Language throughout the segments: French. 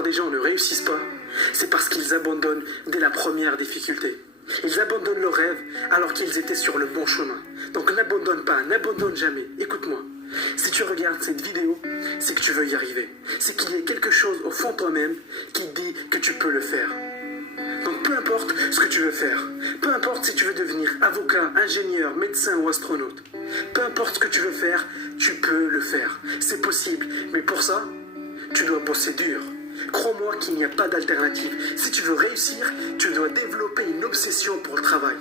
plupart des gens ne réussissent pas, c'est parce qu'ils abandonnent dès la première difficulté. Ils abandonnent leurs rêves alors qu'ils étaient sur le bon chemin. Donc n'abandonne pas, n'abandonne jamais. Écoute-moi, si tu regardes cette vidéo, c'est que tu veux y arriver. C'est qu'il y a quelque chose au fond de toi-même qui dit que tu peux le faire. Donc peu importe ce que tu veux faire, peu importe si tu veux devenir avocat, ingénieur, médecin ou astronaute, peu importe ce que tu veux faire, tu peux le faire. C'est possible, mais pour ça, tu dois bosser dur. Crois-moi qu'il n'y a pas d'alternative. Si tu veux réussir, tu dois développer une obsession pour le travail.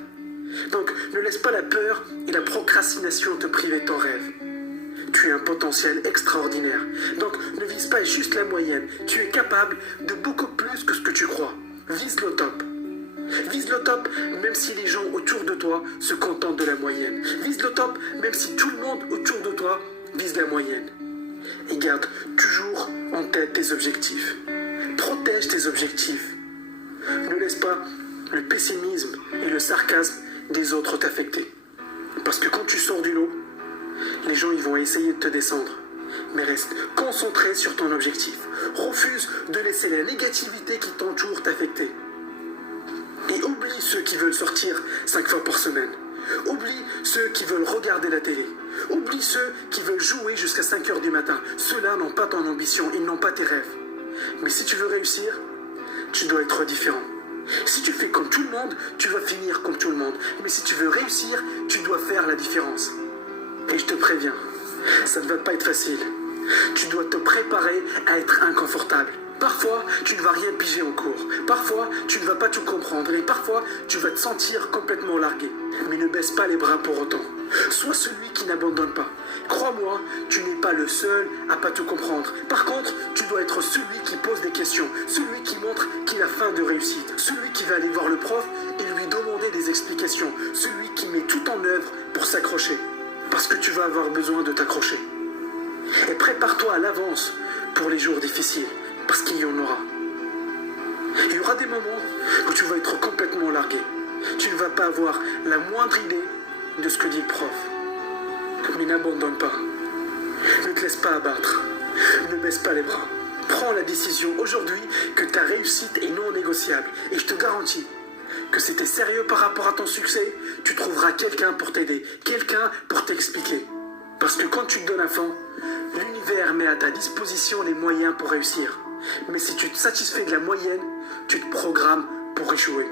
Donc ne laisse pas la peur et la procrastination te priver de ton rêve. Tu as un potentiel extraordinaire. Donc ne vise pas juste la moyenne. Tu es capable de beaucoup plus que ce que tu crois. Vise le top. Vise le top même si les gens autour de toi se contentent de la moyenne. Vise le top même si tout le monde autour de toi vise la moyenne. Et garde toujours en tête tes objectifs. Protège tes objectifs. Ne laisse pas le pessimisme et le sarcasme des autres t'affecter. Parce que quand tu sors du lot, les gens ils vont essayer de te descendre. Mais reste concentré sur ton objectif. Refuse de laisser la négativité qui t'entoure t'affecter. Et oublie ceux qui veulent sortir 5 fois par semaine. Oublie ceux qui veulent regarder la télé. Oublie ceux qui veulent jouer jusqu'à 5 heures du matin. Ceux-là n'ont pas ton ambition, ils n'ont pas tes rêves. Mais si tu veux réussir, tu dois être différent. Si tu fais comme tout le monde, tu vas finir comme tout le monde. Mais si tu veux réussir, tu dois faire la différence. Et je te préviens, ça ne va pas être facile. Tu dois te préparer à être inconfortable. Parfois, tu ne vas rien piger en cours. Parfois, tu ne vas pas tout comprendre. Et parfois, tu vas te sentir complètement largué. Mais ne baisse pas les bras pour autant. Sois celui qui n'abandonne pas. Crois-moi, tu n'es pas le seul à pas tout comprendre. Par contre, tu dois être celui qui pose des questions. Celui qui montre qu'il a faim de réussite. Celui qui va aller voir le prof et lui demander des explications. Celui qui met tout en œuvre pour s'accrocher. Parce que tu vas avoir besoin de t'accrocher. Et prépare-toi à l'avance pour les jours difficiles. Parce qu'il y en aura. Il y aura des moments où tu vas être complètement largué. Tu ne vas pas avoir la moindre idée de ce que dit le prof. Mais n'abandonne pas. Ne te laisse pas abattre. Ne baisse pas les bras. Prends la décision aujourd'hui que ta réussite est non négociable. Et je te garantis que si tu es sérieux par rapport à ton succès, tu trouveras quelqu'un pour t'aider, quelqu'un pour t'expliquer. Parce que quand tu te donnes à fond, l'univers met à ta disposition les moyens pour réussir. Mais si tu te satisfais de la moyenne, tu te programmes pour échouer.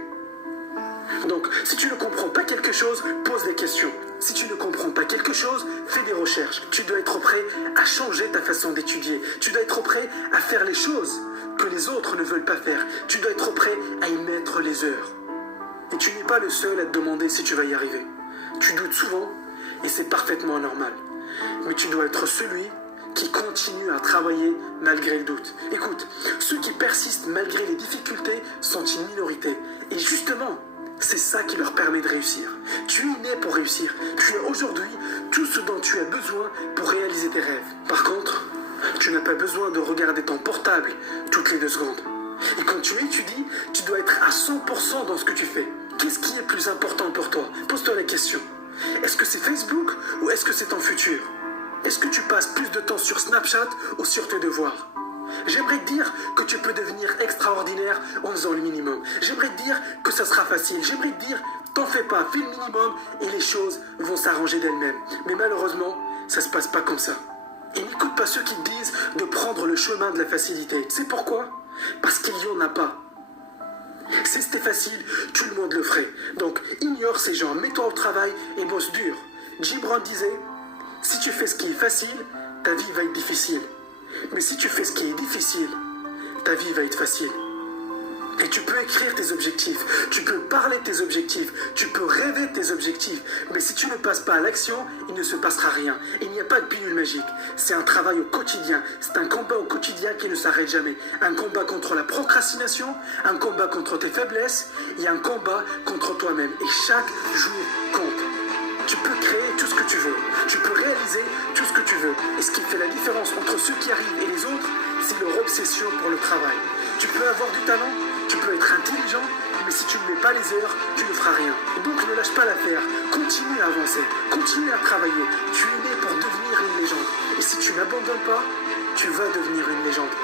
Donc, si tu ne comprends pas quelque chose, pose des questions. Si tu ne comprends pas quelque chose, fais des recherches. Tu dois être prêt à changer ta façon d'étudier. Tu dois être prêt à faire les choses que les autres ne veulent pas faire. Tu dois être prêt à y mettre les heures. Et tu n'es pas le seul à te demander si tu vas y arriver. Tu doutes souvent et c'est parfaitement normal. Mais tu dois être celui qui continue à travailler malgré le doute. Écoute, ceux qui persistent malgré les difficultés sont une minorité. Et justement, c'est ça qui leur permet de réussir. Tu es né pour réussir. Tu as aujourd'hui tout ce dont tu as besoin pour réaliser tes rêves. Par contre, tu n'as pas besoin de regarder ton portable toutes les 2 secondes. Et quand tu étudies, tu dois être à 100% dans ce que tu fais. Qu'est-ce qui est plus important pour toi? Pose-toi la question. Est-ce que c'est Facebook ou est-ce que c'est ton futur? Est-ce que tu passes plus de temps sur Snapchat ou sur tes devoirs? J'aimerais te dire que tu peux devenir extraordinaire en faisant le minimum. J'aimerais te dire que ça sera facile. J'aimerais te dire, t'en fais pas, fais le minimum et les choses vont s'arranger d'elles-mêmes. Mais malheureusement, ça se passe pas comme ça. Et n'écoute pas ceux qui te disent de prendre le chemin de la facilité. C'est pourquoi? Parce qu'il y en a pas. Si c'était facile, tout le monde le ferait. Donc ignore ces gens, mets-toi au travail et bosse dur. Jim Brown disait, si tu fais ce qui est facile, ta vie va être difficile. Mais si tu fais ce qui est difficile, ta vie va être facile. Et tu peux écrire tes objectifs, tu peux parler de tes objectifs, tu peux rêver de tes objectifs. Mais si tu ne passes pas à l'action, il ne se passera rien. Il n'y a pas de pilule magique. C'est un travail au quotidien. C'est un combat au quotidien qui ne s'arrête jamais. Un combat contre la procrastination, un combat contre tes faiblesses et un combat contre toi-même. Et chaque jour compte. Tu peux créer tout ce que tu veux. Tu peux réaliser tout ce que tu veux. Et ce qui fait la différence entre ceux qui arrivent et les autres, c'est leur obsession pour le travail. Tu peux avoir du talent, tu peux être intelligent, mais si tu ne mets pas les heures, tu ne feras rien. Donc ne lâche pas l'affaire. Continue à avancer. Continue à travailler. Tu es né pour devenir une légende. Et si tu n'abandonnes pas, tu vas devenir une légende.